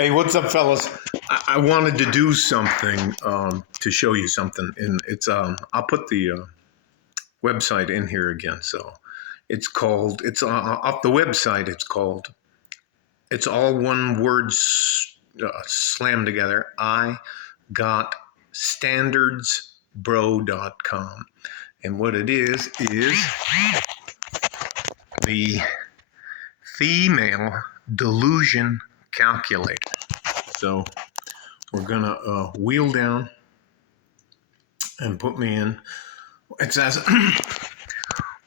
Hey, what's up, fellas? I wanted to do something to show you something, and it's I'll put the website in here again. So it's off the website. It's all one word slammed together. I got standardsbro.com, and what it is the female delusion calculator. So we're gonna wheel down and put me in. It says,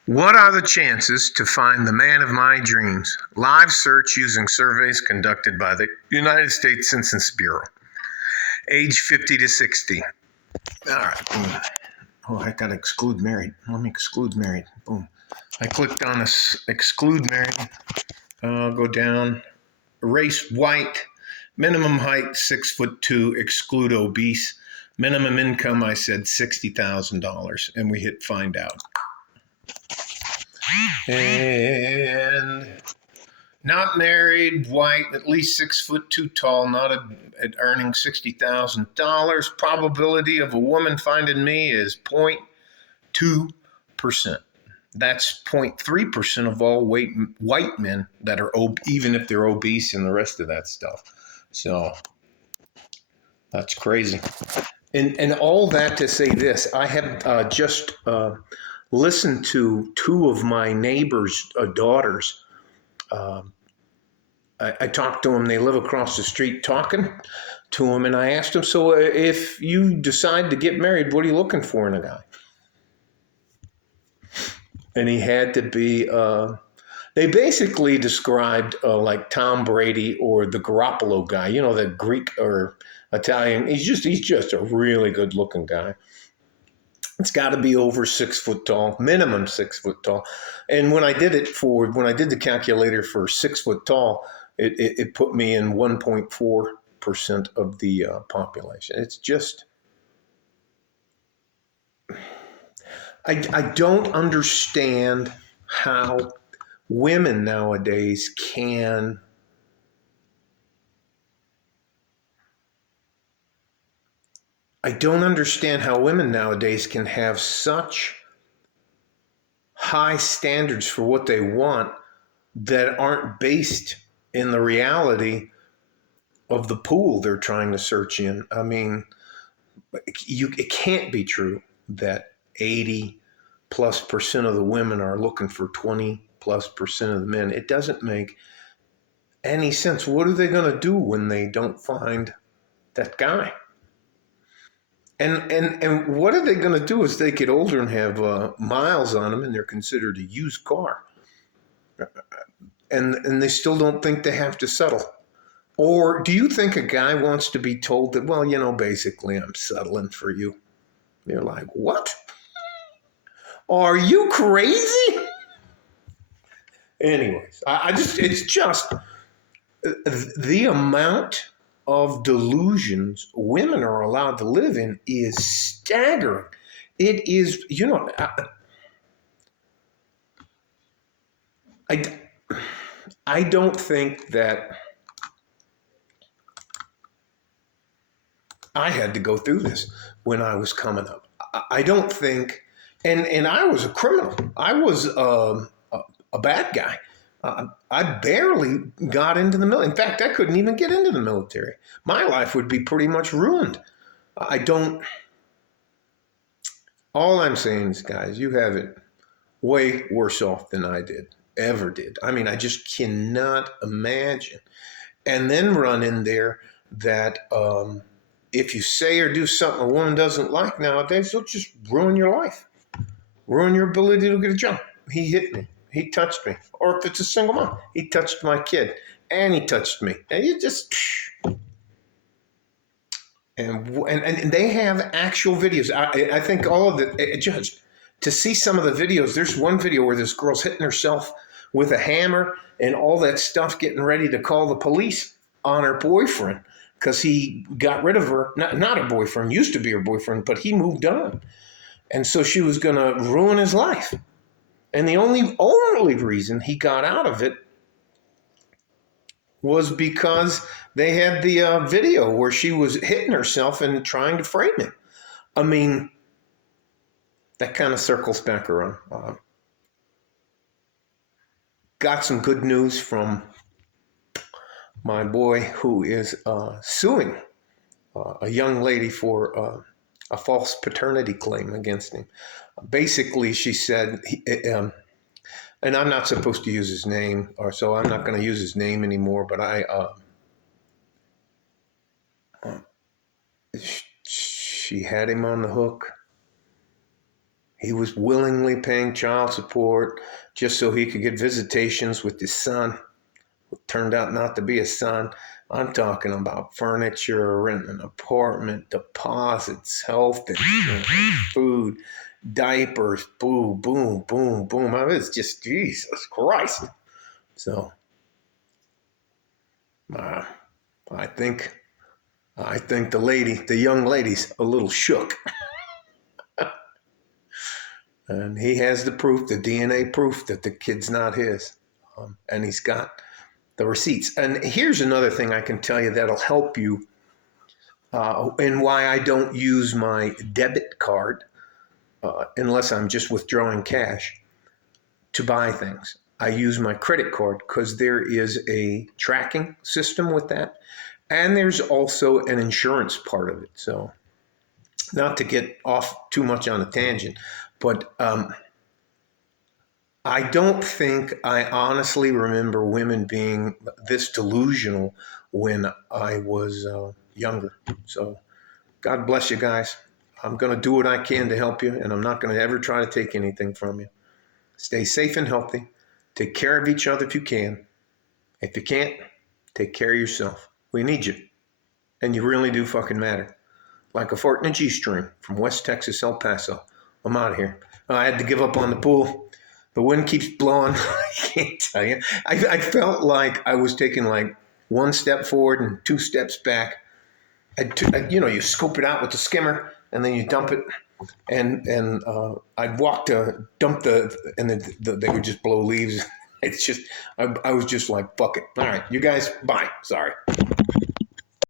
what are the chances to find the man of my dreams? Live search using surveys conducted by the United States Census Bureau. Age 50 to 60. All right, boom. Oh, I gotta exclude married. Let me exclude married. Boom. I clicked on exclude married. Go down. Race white. Minimum height 6'2", exclude obese. Minimum income, I said $60,000, and we hit find out. And not married, white, at least 6'2" tall, not at earning $60,000. Probability of a woman finding me is 0.2%. That's 0.3% of all white men that are even if they're obese and the rest of that stuff. So that's crazy. And all that to say this, I have just listened to two of my neighbors' daughters. I talked to them. They live across the street, talking to them. And I asked them, so if you decide to get married, what are you looking for in a guy? And he had to be... They basically described like Tom Brady or the Garoppolo guy, you know, the Greek or Italian. He's just a really good looking guy. It's got to be over 6 foot tall, minimum 6 foot tall. And when I did the calculator for 6 foot tall, it put me in 1.4% of the population. It's just, I don't understand how women nowadays can have such high standards for what they want that aren't based in the reality of the pool they're trying to search in. I mean, it can't be true that 80+% of the women are looking for 20+% of the men. It doesn't make any sense. What are they going to do when they don't find that guy? And what are they going to do as they get older and have miles on them and they're considered a used car? And they still don't think they have to settle. Or do you think a guy wants to be told that, well, you know, basically I'm settling for you? You're like, what? Are you crazy? Anyways, it's just the amount of delusions women are allowed to live in is staggering. It is, you know, I don't think that I had to go through this when I was coming up. I don't think, and I was a criminal. I was a bad guy. I barely got into the military. In fact, I couldn't even get into the military. My life would be pretty much ruined. All I'm saying is, guys, you have it way worse off than I ever did. I mean, I just cannot imagine. And then run in there that if you say or do something a woman doesn't like nowadays, it'll just ruin your life, ruin your ability to get a job. He hit me. He touched me. Or if it's a single mom, he touched my kid and he touched me. And you just, and they have actual videos. I think all of it, Judge, to see some of the videos, there's one video where this girl's hitting herself with a hammer and all that stuff, getting ready to call the police on her boyfriend because he got rid of her. Not her boyfriend, used to be her boyfriend, but he moved on. And so she was going to ruin his life. And the only reason he got out of it was because they had the video where she was hitting herself and trying to frame him. I mean, that kind of circles back around. Got some good news from my boy who is suing a young lady for a false paternity claim against him. Basically, she said, and I'm not supposed to use his name, or so I'm not going to use his name anymore, but she had him on the hook. He was willingly paying child support just so he could get visitations with his son. It turned out not to be his son. I'm talking about furniture, renting an apartment, deposits, health insurance, food, diapers, boom, boom, boom, boom. I was just, Jesus Christ. So, I think the young lady's a little shook. And he has the proof, the DNA proof that the kid's not his. And he's got the receipts. And here's another thing I can tell you that'll help you and why I don't use my debit card unless I'm just withdrawing cash to buy things. I use my credit card because there is a tracking system with that. And there's also an insurance part of it. So not to get off too much on a tangent, but I don't think I honestly remember women being this delusional when I was younger. So God bless you guys. I'm going to do what I can to help you, and I'm not going to ever try to take anything from you. Stay safe and healthy. Take care of each other if you can. If you can't, take care of yourself. We need you. And you really do fucking matter. Like a fart in a G-string from West Texas, El Paso. I'm out of here. I had to give up on the pool. The wind keeps blowing. I can't tell you. I felt like I was taking like one step forward and two steps back. You scoop it out with the skimmer and then you dump it. And I'd walk to dump and then they would just blow leaves. It's just, I was just like, fuck it. All right, you guys, bye. Sorry.